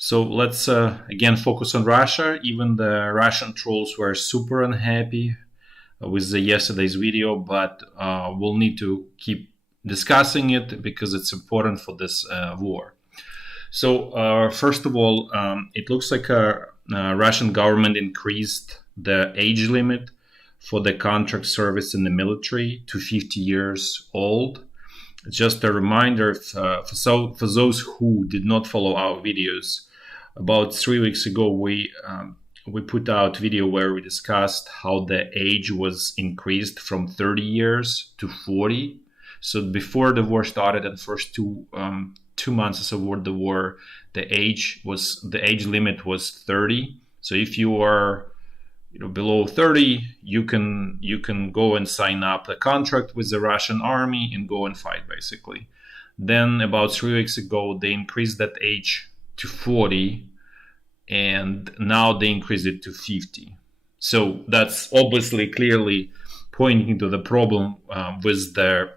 So let's again focus on Russia. Even the Russian trolls were super unhappy with the yesterday's video, but we'll need to keep discussing it because it's important for this war. So first of all, it looks like a Russian government increased the age limit for the contract service in the military to 50 years old. Just a reminder for those who did not follow our videos. About 3 weeks ago, we put out a video where we discussed how the age was increased from 30 years to 40. So before the war started, and first 2 months of the war, the age limit was 30. So if you are below 30, you can go and sign up a contract with the Russian army and go and fight, basically. Then about 3 weeks ago, they increased that age to 40, and now they increased it to 50. So that's obviously clearly pointing to the problem with the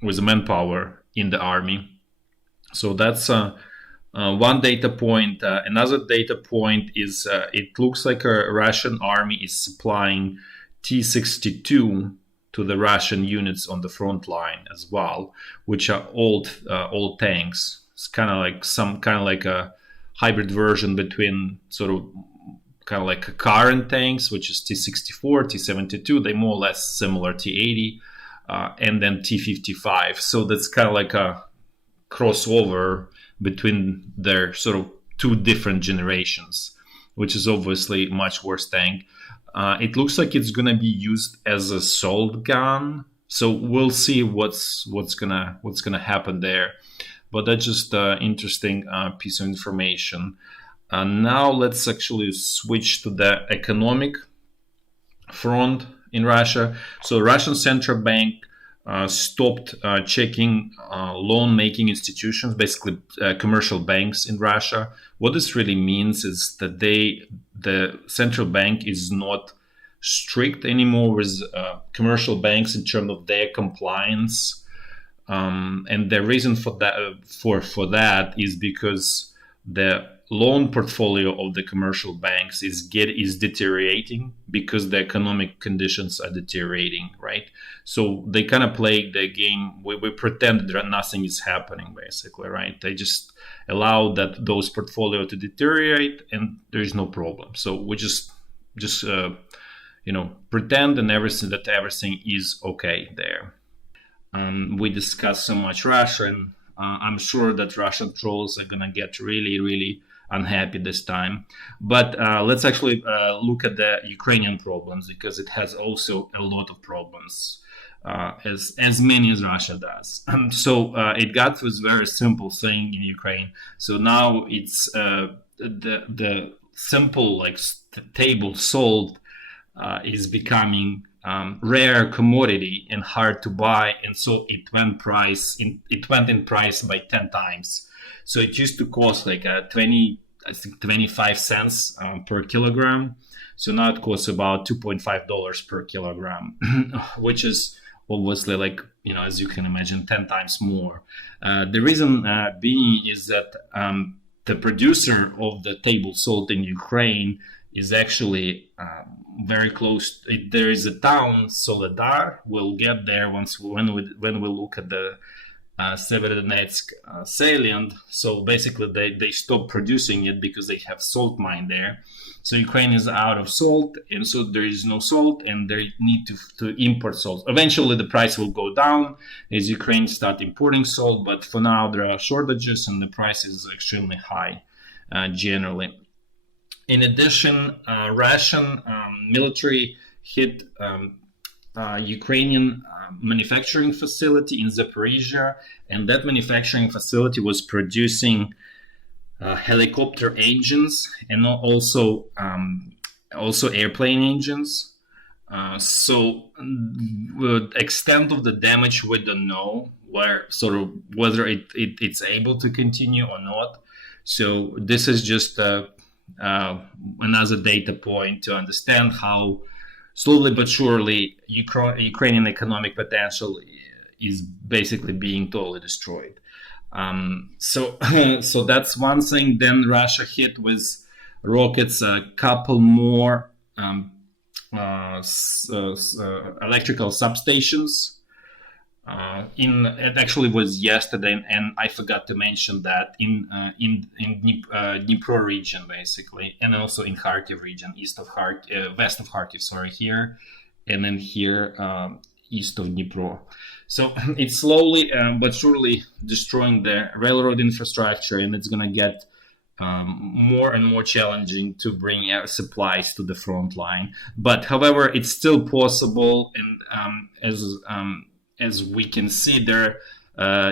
manpower in the army. So that's one data point. Another data point is it looks like a Russian army is supplying T-62 to the Russian units on the front line as well, which are old tanks. It's kind of like a hybrid version between sort of kind of like current tanks, which is T-64, T-72. They're more or less similar T-80, and then T-55. So that's kind of like a crossover between their sort of two different generations, which is obviously much worse tank. It looks like it's gonna be used as a assault gun, so we'll see what's gonna happen there. But that's just an interesting piece of information. Now let's actually switch to the economic front in Russia. So Russian central bank stopped checking loan-making institutions, basically commercial banks in Russia. What this really means is that the central bank is not strict anymore with commercial banks in terms of their compliance. And the reason for that is because the loan portfolio of the commercial banks is deteriorating because the economic conditions are deteriorating, right? So they kind of play the game. We pretend that nothing is happening, basically, right? They just allow those portfolio to deteriorate, and there is no problem. So we just pretend and everything is okay there. We discussed so much Russia, and I'm sure that Russian trolls are gonna get really, really unhappy this time. But let's actually look at the Ukrainian problems, because it has also a lot of problems, as many as Russia does. So it got this very simple thing in Ukraine. So now it's the simple table salt is becoming rare commodity and hard to buy, and so it went in price by 10 times. So it used to cost like 25 cents per kilogram. So now it costs about $2.5 per kilogram, which is obviously as you can imagine, 10 times more. The reason being is that the producer of the table salt in Ukraine is actually very close. There is a town, Soledar. We'll get there when we look at the Severodonetsk salient. So basically, they stopped producing it because they have salt mine there. So Ukraine is out of salt, and so there is no salt, and they need to import salt. Eventually, the price will go down as Ukraine start importing salt, but for now there are shortages, and the price is extremely high generally. In addition, Russian military hit Ukrainian manufacturing facility in Zaporizhia, and that manufacturing facility was producing helicopter engines and also airplane engines. So the extent of the damage we don't know, whether it's able to continue or not. So this is just another data point to understand how slowly but surely Ukrainian economic potential is basically being totally destroyed. So so that's one thing. Then Russia hit with rockets a couple more electrical substations. It actually was yesterday, and I forgot to mention that in Dnipro region basically, and also in Kharkiv region, east of Kharkiv, west of Kharkiv, sorry, here, and then here east of Dnipro. So it's slowly but surely destroying the railroad infrastructure, and it's gonna get more and more challenging to bring supplies to the front line. But however, it's still possible, and as we can see there,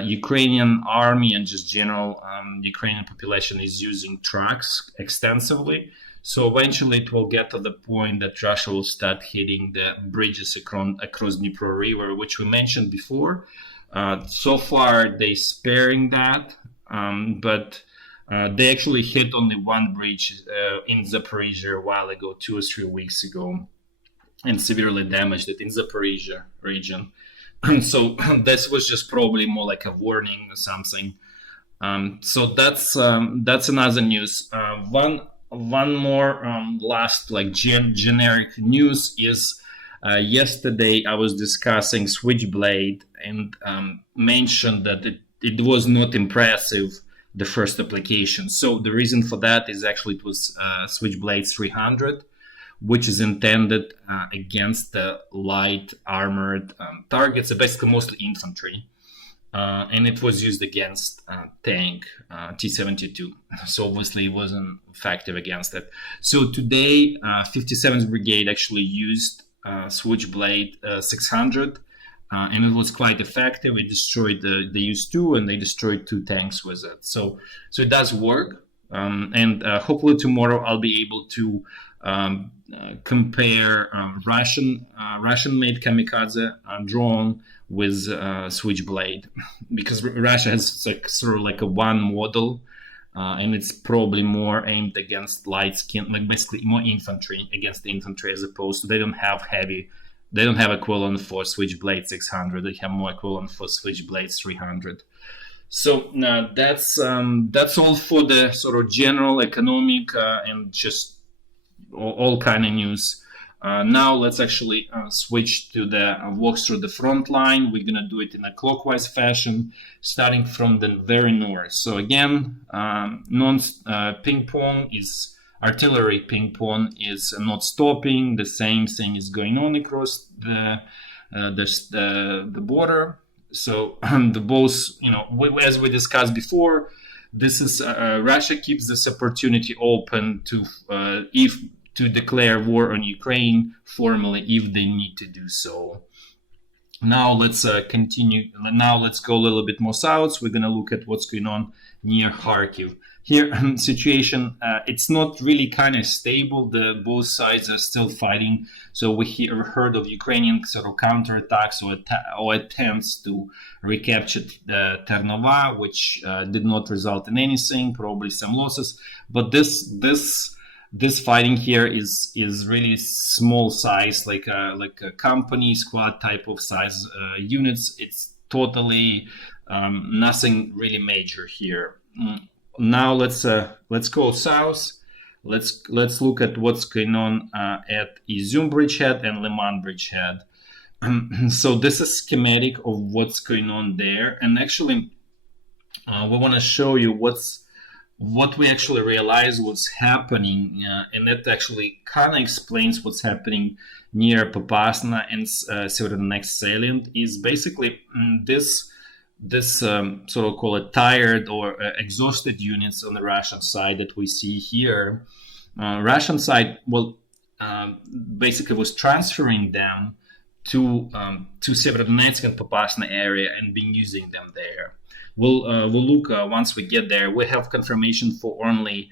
Ukrainian army and just general Ukrainian population is using trucks extensively. So eventually it will get to the point that Russia will start hitting the bridges across Dnipro River, which we mentioned before. So far they sparing that, but they actually hit only one bridge in Zaporizhia a while ago, 2 or 3 weeks ago, and severely damaged it in Zaporizhia region. So this was just probably more like a warning or something. So that's another news. One more last like generic news is yesterday I was discussing Switchblade and mentioned that it was not impressive, the first application. So the reason for that is actually it was Switchblade 300, which is intended against the light armored targets, so basically mostly infantry. And it was used against tank T-72. So obviously it wasn't effective against it. So today, 57th Brigade actually used Switchblade 600, and it was quite effective. It destroyed they used 2, and they destroyed 2 tanks with it. So it does work, and hopefully tomorrow I'll be able to compare Russian-made kamikaze drone with Switchblade, because Russia has like sort of like a one model, and it's probably more aimed against light skin, like basically more infantry, against the infantry, as opposed to they don't have equivalent for Switchblade 600. They have more equivalent for Switchblade 300. So that's all for the sort of general economic and just all kind of news. Now let's actually switch to the walk through the front line. We're gonna do it in a clockwise fashion, starting from the very north. So again, ping pong is artillery. Ping pong is not stopping. The same thing is going on across the border. So the both, as we discussed before, this is Russia keeps this opportunity open to declare war on Ukraine formally if they need to do so. Now let's continue. Now let's go a little bit more south. We're going to look at what's going on near Kharkiv. Here, situation, it's not really kind of stable. Both sides are still fighting. So we heard of Ukrainian sort of counterattacks or attempts to recapture Ternova, which did not result in anything, probably some losses. But this fighting here is really small size, like a company squad type of size units. It's totally nothing really major here. Now let's go south. Let's look at what's going on at Izum bridgehead and Liman bridgehead. So this is schematic of what's going on there, and actually we want to show you what we actually realize what's happening, and that actually kind of explains what's happening near Popasna and Severodonetsk salient. Is basically this sort of call it tired or exhausted units on the Russian side that we see here. Russian side, basically was transferring them to Severodonetsk and Popasna area and been using them there. We'll look once we get there. We have confirmation for only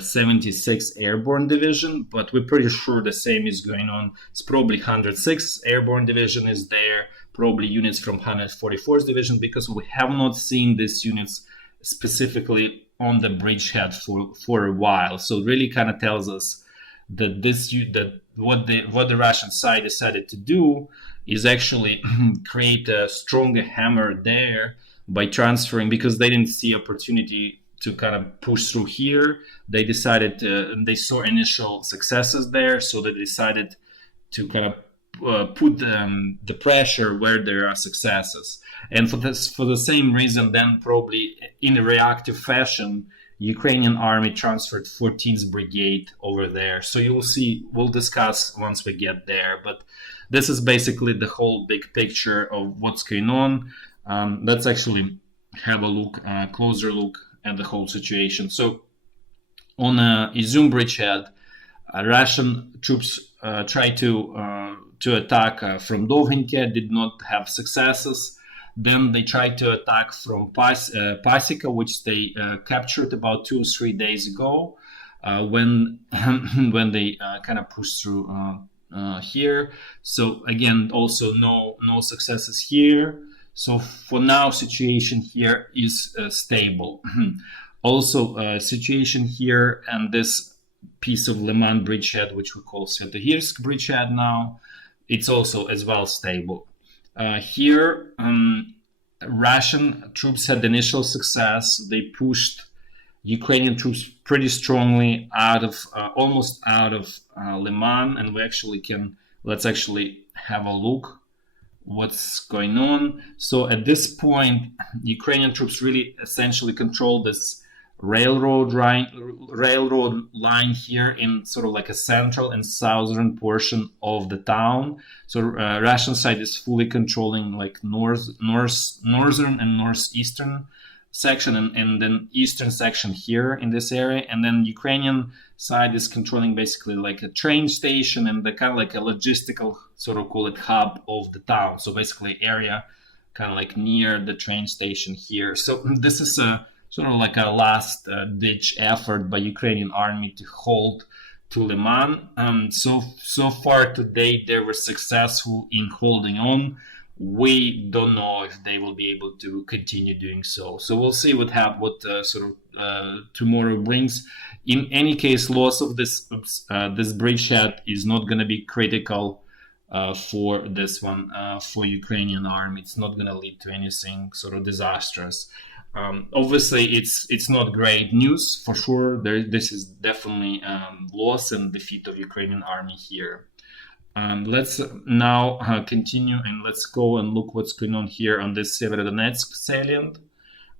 76 Airborne Division, but we're pretty sure the same is going on. It's probably 106 Airborne Division is there, probably units from 144th Division, because we have not seen these units specifically on the bridgehead for a while. So it really kind of tells us that what the Russian side decided to do is actually create a stronger hammer there by transferring, because they didn't see opportunity to kind of push through here. They decided they saw initial successes there, so they decided to kind of put the pressure where there are successes. And for the same reason, then probably in a reactive fashion, Ukrainian army transferred 14th Brigade over there. So you will see, we'll discuss once we get there. But this is basically the whole big picture of what's going on. Let's actually have a look, closer look at the whole situation. So on Izum bridgehead, Russian troops tried to attack from Dovhenke, did not have successes. Then they tried to attack from Pasika, which they captured about 2 or 3 days ago, when when they kind of pushed through here. So again, also no successes here. So for now, situation here is stable. Also, situation here and this piece of Liman bridgehead, which we call Svetohirsk bridgehead now, it's also as well stable. Here, Russian troops had initial success. They pushed Ukrainian troops pretty strongly out of almost out of Liman, and we actually let's actually have a look what's going on. So at this point, Ukrainian troops really essentially control this railroad line here in sort of like a central and southern portion of the town. So Russian side is fully controlling like northern and northeastern section, and then eastern section here in this area, and then Ukrainian side is controlling basically like a train station and the kind of like a logistical sort of call it hub of the town. So basically area kind of like near the train station here. So this is a sort of like a last ditch effort by Ukrainian army to hold to Liman. So far today they were successful in holding on. We don't know if they will be able to continue doing so. So we'll see what tomorrow brings. In any case, loss of this bridgehead is not going to be critical for this one, for Ukrainian army. It's not going to lead to anything sort of disastrous. Obviously, it's not great news for sure. This is definitely loss and defeat of Ukrainian army here. Let's now continue and let's go and look what's going on here on this Severodonetsk salient,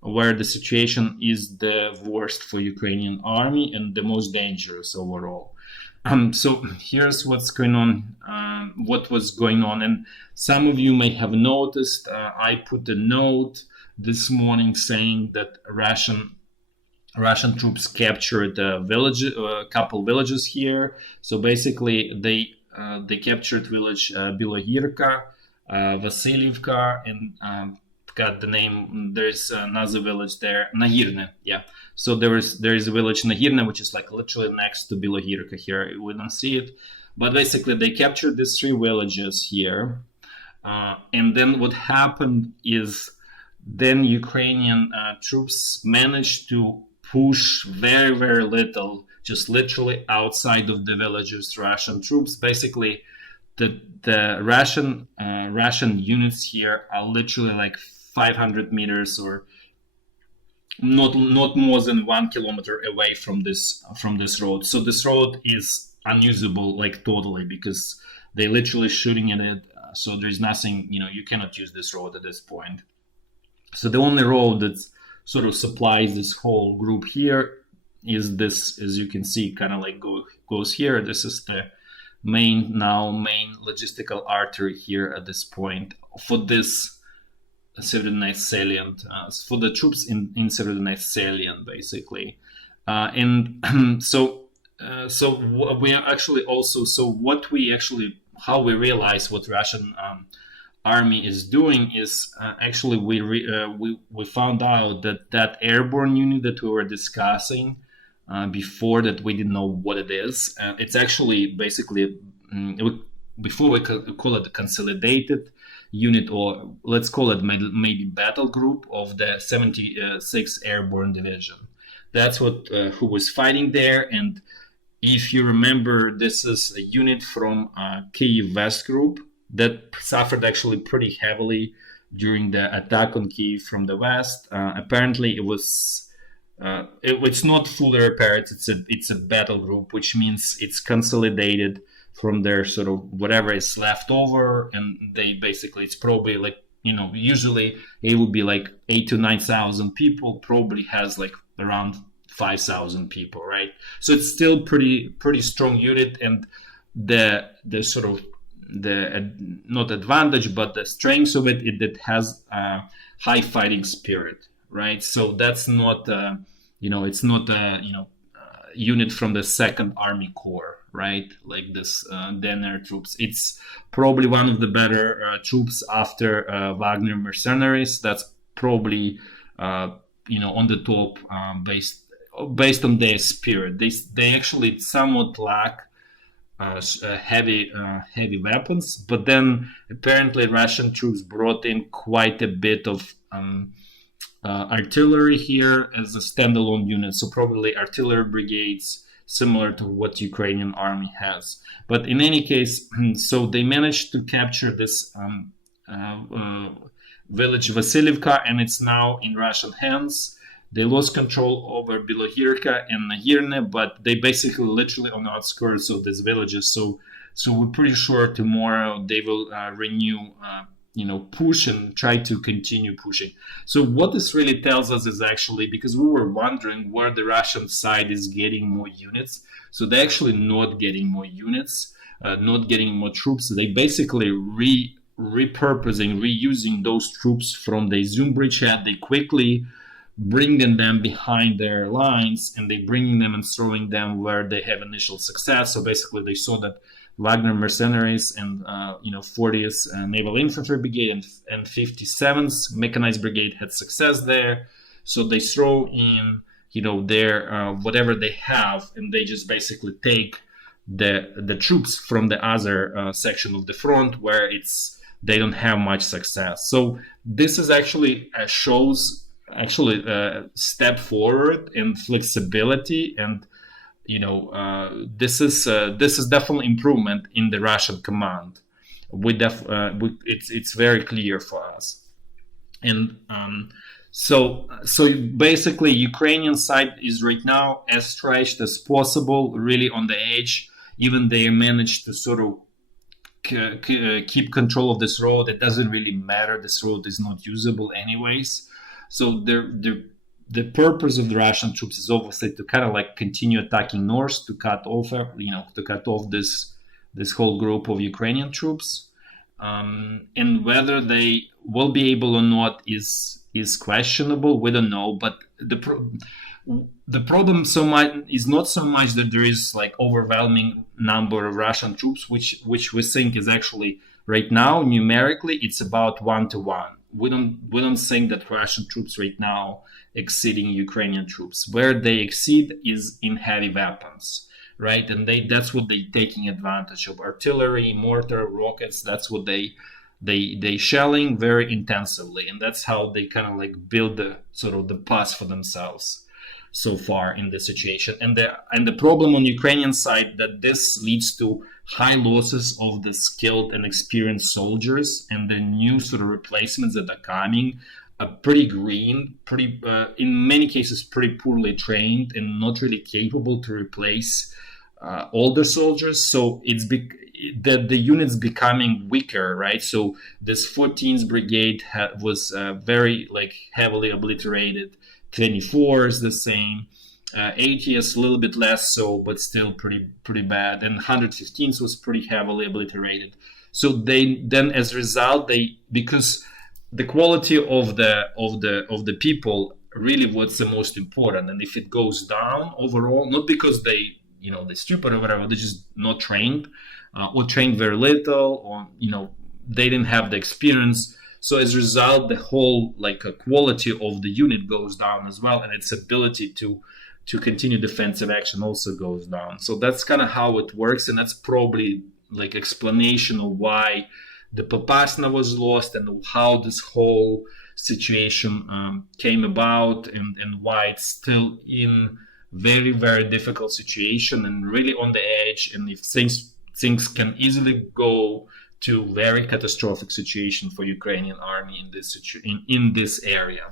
where the situation is the worst for Ukrainian army and the most dangerous overall. So here's what's going on, what was going on. And some of you may have noticed, I put a note this morning saying that Russian troops captured a couple villages here. So basically they captured village Bilohirka, Vasilievka, and got the name. There's another village there, Nahirne. Yeah. So there is a village Nahirne, which is like literally next to Bilohirka here. We don't see it, but basically they captured these 3 villages here, and then what happened is then Ukrainian troops managed to push very, very little, just literally outside of the villages, Russian troops. Basically, the Russian units here are literally like 500 meters or not more than 1 kilometer away from this road. So this road is unusable, like totally, because they literally shooting at it. So there's nothing, you cannot use this road at this point. So the only road that sort of supplies this whole group here is this, as you can see, kind of like goes here. This is the main logistical artery here at this point for this Severodonetsk salient, for the troops in Severodonetsk salient, basically. How we realize what Russian army is doing is actually we found out that airborne unit that we were discussing before, that we didn't know what it is. It's actually basically before we call it a consolidated unit, or let's call it maybe battle group of the 76th Airborne Division. That's what who was fighting there. And if you remember, this is a unit from Kyiv West Group that suffered actually pretty heavily during the attack on Kiev from the west. Apparently, it's not fully repaired. It's a battle group, which means it's consolidated from their sort of whatever is left over, and they basically, it's probably like, usually it would be like 8 to 9 thousand people. Probably has like around 5,000 people, right? So it's still pretty strong unit, and the sort of the not advantage but the strength of it has high fighting spirit, right? So that's not it's not a unit from the Second Army Corps, right? Like this DNR troops. It's probably one of the better troops after Wagner mercenaries. That's probably on the top, based on their spirit. They actually somewhat lack heavy weapons, but then apparently Russian troops brought in quite a bit of artillery here as a standalone unit. So probably artillery brigades similar to what Ukrainian army has. But in any case, so they managed to capture this village Vasilivka, and it's now in Russian hands. They lost control over Bilohirka and Nahirne, but they basically literally on the outskirts of these villages. So we're pretty sure tomorrow they will renew, push and try to continue pushing. So what this really tells us is actually, because we were wondering where the Russian side is getting more units. So they're actually not getting more units, not getting more troops. They basically repurposing, reusing those troops from the Izum bridge. They quickly bringing them behind their lines, and they bringing them and throwing them where they have initial success. So basically they saw that Wagner mercenaries and 40th Naval Infantry Brigade and 57th Mechanized Brigade had success there. So they throw in their whatever they have, and they just basically take the troops from the other section of the front where they don't have much success. So this is actually shows a step forward in flexibility, and this is definitely improvement in the Russian command. It's very clear for us, and so basically Ukrainian side is right now as stretched as possible, really on the edge. Even they managed to sort of keep control of this road. It doesn't really matter. This road is not usable anyways. So the purpose of the Russian troops is obviously to kind of like continue attacking north, to cut off this whole group of Ukrainian troops. And whether they will be able or not is questionable. We don't know. But the problem is not so much that there is like overwhelming number of Russian troops, which we think is actually right now numerically it's about 1-to-1. We don't think that Russian troops right now exceeding Ukrainian troops. Where they exceed is in heavy weapons, right? And that's what they taking advantage of: artillery, mortar, rockets. That's what they shelling very intensively, and that's how they kind of like build the sort of the pass for themselves so far in this situation. And the problem on Ukrainian side that this leads to high losses of the skilled and experienced soldiers, and the new sort of replacements that are coming are pretty green, pretty in many cases pretty poorly trained and not really capable to replace older soldiers. So the unit's becoming weaker, right? So this 14th brigade was very like heavily obliterated. 24 is the same. 80th a little bit less so, but still pretty bad. And 115th was pretty heavily obliterated. So then as a result, because the quality of the people really what's the most important. And if it goes down overall, not because they're stupid or whatever, they're just not trained, or trained very little, or they didn't have the experience. So as a result, the whole quality of the unit goes down as well, and its ability to continue defensive action also goes down. So that's kind of how it works, and that's probably like explanation of why the Popasna was lost and how this whole situation came about, and why it's still in very, very difficult situation and really on the edge. And if things can easily go to very catastrophic situation for Ukrainian army in this area.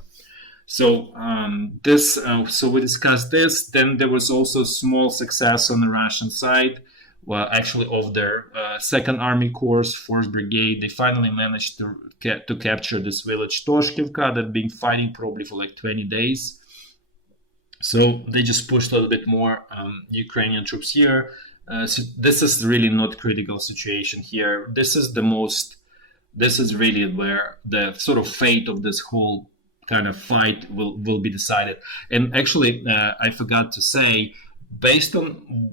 So so we discussed this. Then there was also small success on the Russian side. Well, actually, of their Second Army Corps, 4th Brigade, they finally managed to capture this village Toshkivka that had been fighting probably for like 20 days. So they just pushed a little bit more Ukrainian troops here. So this is really not critical situation here. This is really where the sort of fate of this whole kind of fight will be decided. And actually, I forgot to say, based on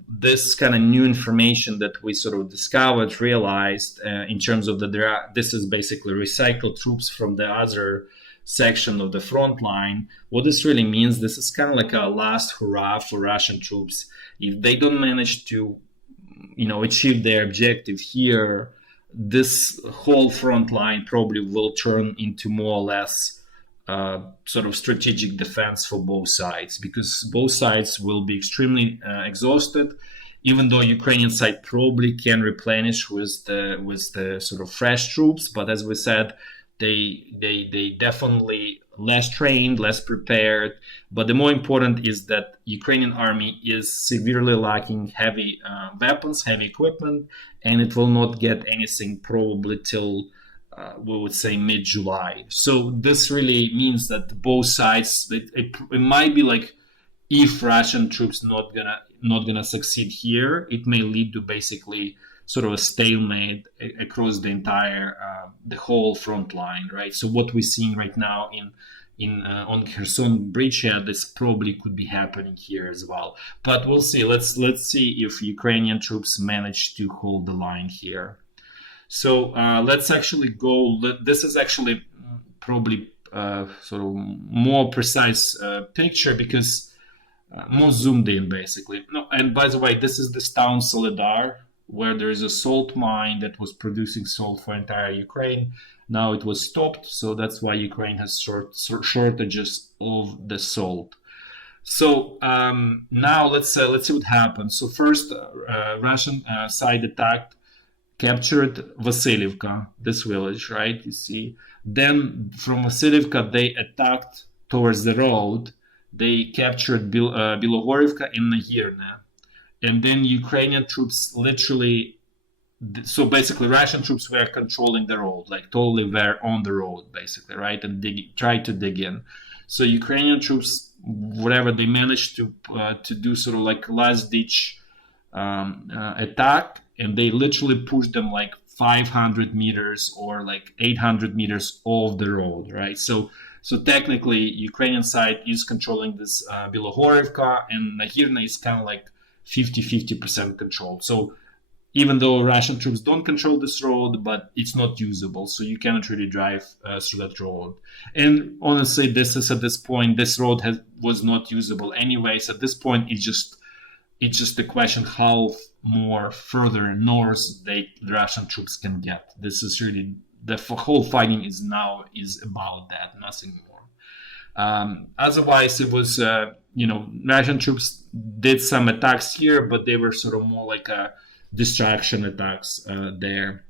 this kind of new information that we sort of discovered, realized in terms of this is basically recycled troops from the other section of the front line. What this really means, this is kind of like a last hurrah for Russian troops. If they don't manage to, achieve their objective here, this whole front line probably will turn into more or less sort of strategic defense for both sides, because both sides will be extremely exhausted. Even though Ukrainian side probably can replenish with the sort of fresh troops, but as we said, they definitely less trained, less prepared. But the more important is that Ukrainian army is severely lacking heavy weapons, heavy equipment, and it will not get anything probably till we would say mid-July. So this really means that both sides, it might be like, if Russian troops not gonna succeed here, it may lead to basically sort of a stalemate across the entire the whole front line, right? So what we're seeing right now on Kherson bridge here, this probably could be happening here as well. But we'll see. Let's see if Ukrainian troops manage to hold the line here. So let's actually go. This is actually probably sort of more precise picture, because more zoomed in basically. No, and by the way, this is this town Soledar, where there is a salt mine that was producing salt for entire Ukraine. Now it was stopped, so that's why Ukraine has shortages of the salt. So now let's see what happens. So first, Russian side attacked, captured Vasiliivka, this village, right? You see. Then from Vasiliivka they attacked towards the road. They captured Bilogorivka and Nahirne. And then Ukrainian troops literally, so basically Russian troops were controlling the road, like totally were on the road basically, right? And tried to dig in. So Ukrainian troops, whatever, they managed to do sort of like last ditch attack, and they literally pushed them like 500 meters or like 800 meters off the road, right? So technically Ukrainian side is controlling this Bilogorivka, and Nahirne is kind of like 50% controlled. So even though Russian troops don't control this road, but it's not usable, so you cannot really drive through that road. And honestly, at this point, this road was not usable anyways. At this point, it's just a question how more further north the Russian troops can get. This is really the whole fighting is about that, nothing more. Otherwise, it was Russian troops did some attacks here, but they were sort of more like a distraction attacks there.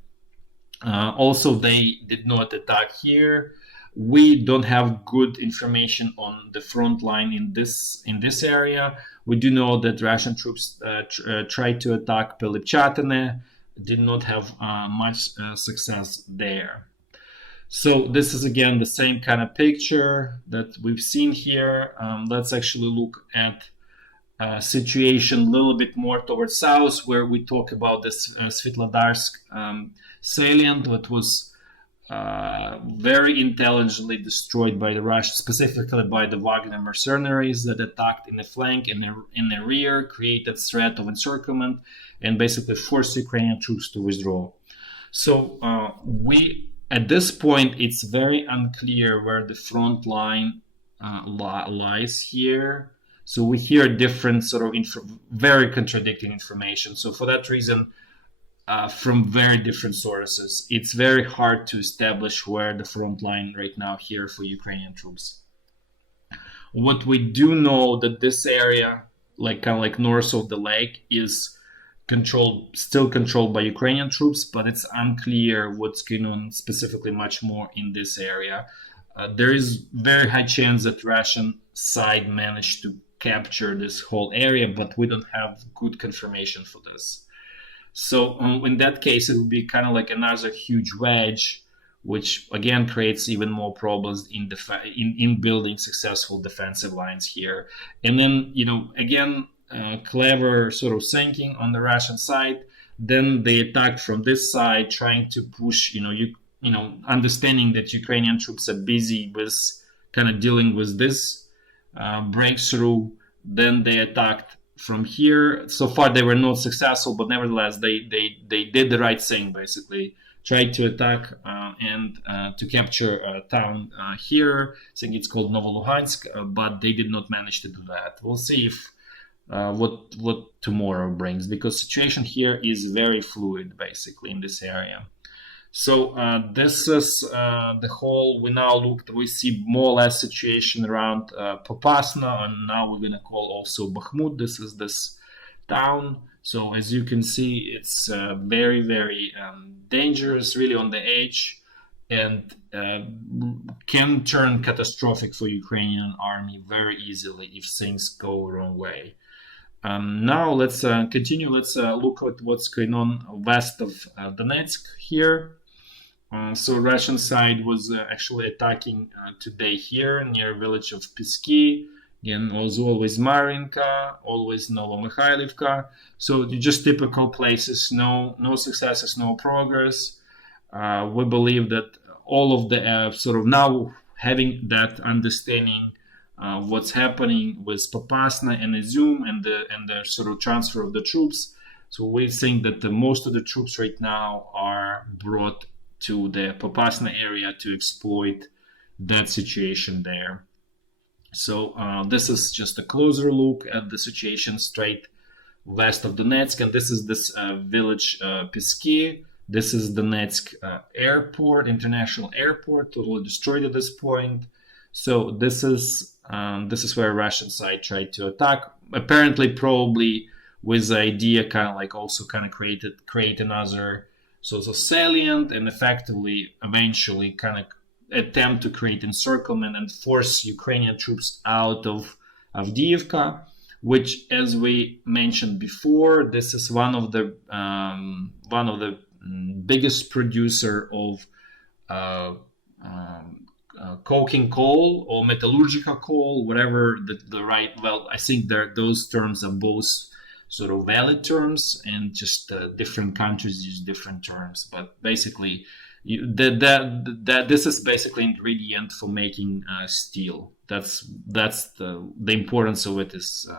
Also, they did not attack here. We don't have good information on the front line in this area. We do know that Russian troops tried to attack Pelipchatine, did not have much success there. So this is again the same kind of picture that we've seen here. Let's actually look at situation a little bit more towards south, where we talk about this Svetlodarsk salient that was very intelligently destroyed by the Russians, specifically by the Wagner mercenaries that attacked in the flank and in the rear, created threat of encirclement, and basically forced Ukrainian troops to withdraw. So at this point, it's very unclear where the front line lies here. So we hear different sort of very contradicting information. So for that reason, from very different sources, it's very hard to establish where the front line right now here for Ukrainian troops. What we do know that this area, like kind of like north of the lake, is still controlled by Ukrainian troops, but it's unclear what's going on specifically much more in this area. There is very high chance that Russian side managed to capture this whole area, but we don't have good confirmation for this. So in that case, it would be kind of like another huge wedge, which again creates even more problems in building successful defensive lines here. And then, again, clever sort of thinking on the Russian side. Then they attacked from this side, trying to push, understanding that Ukrainian troops are busy with kind of dealing with this breakthrough. Then they attacked from here. So far, they were not successful, but nevertheless, they did the right thing, basically. Tried to attack and to capture a town here. I think it's called Novoluhansk, but they did not manage to do that. We'll see if what tomorrow brings, because situation here is very fluid, basically, in this area. So this is the whole. We see more or less situation around Popasna, and now we're gonna call also Bakhmut. This is this town. So as you can see, it's very, very dangerous, really on the edge, and can turn catastrophic for Ukrainian army very easily if things go wrong way. Now let's continue. Let's look at what's going on west of Donetsk here. So Russian side was actually attacking today here near village of Pisky. Again, was always Marinka, always Novomykhailivka. So just typical places, no successes, no progress. We believe that all of the sort of now having that understanding what's happening with Popasna and Izum and the sort of transfer of the troops. So we think that most of the troops right now are brought to the Popasna area to exploit that situation there. So this is just a closer look at the situation straight west of Donetsk, and this is this village Pisky. This is Donetsk airport, international airport, totally destroyed at this point. So this is where Russian side tried to attack. Apparently, probably with the idea create another sort of salient and effectively eventually kind of attempt to create encirclement and force Ukrainian troops out of Avdiivka, which, as we mentioned before, this is one of the biggest producer of coking coal or metallurgical coal, whatever the right. Well, I think those terms are both sort of valid terms, and just different countries use different terms. But basically, this is basically ingredient for making steel. That's the importance of it is,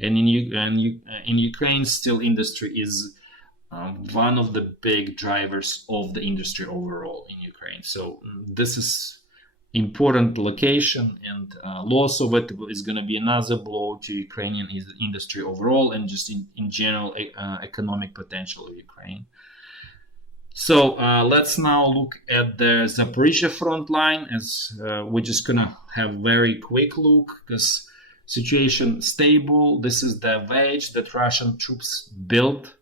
and in Ukraine, steel industry is one of the big drivers of the industry overall in Ukraine. So this is important location, and loss of it is going to be another blow to Ukrainian industry overall, and just in general economic potential of Ukraine. So let's now look at the Zaporizhzhia front line, as we're just going to have very quick look, because situation stable. This is the wedge that Russian troops built,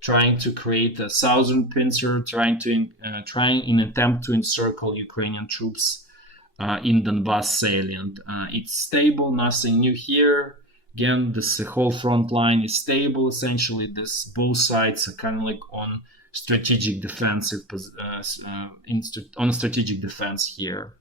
trying to create a southern pincer, trying in attempt to encircle Ukrainian troops in Donbass salient. It's stable, nothing new here. Again, this whole front line is stable. Essentially, both sides are kind of like on strategic defensive on strategic defense here.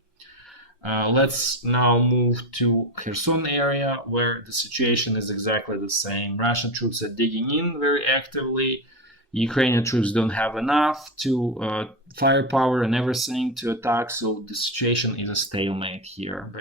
Let's now move to Kherson area, where the situation is exactly the same. Russian troops are digging in very actively. Ukrainian troops don't have enough to firepower and everything to attack, so the situation is a stalemate here.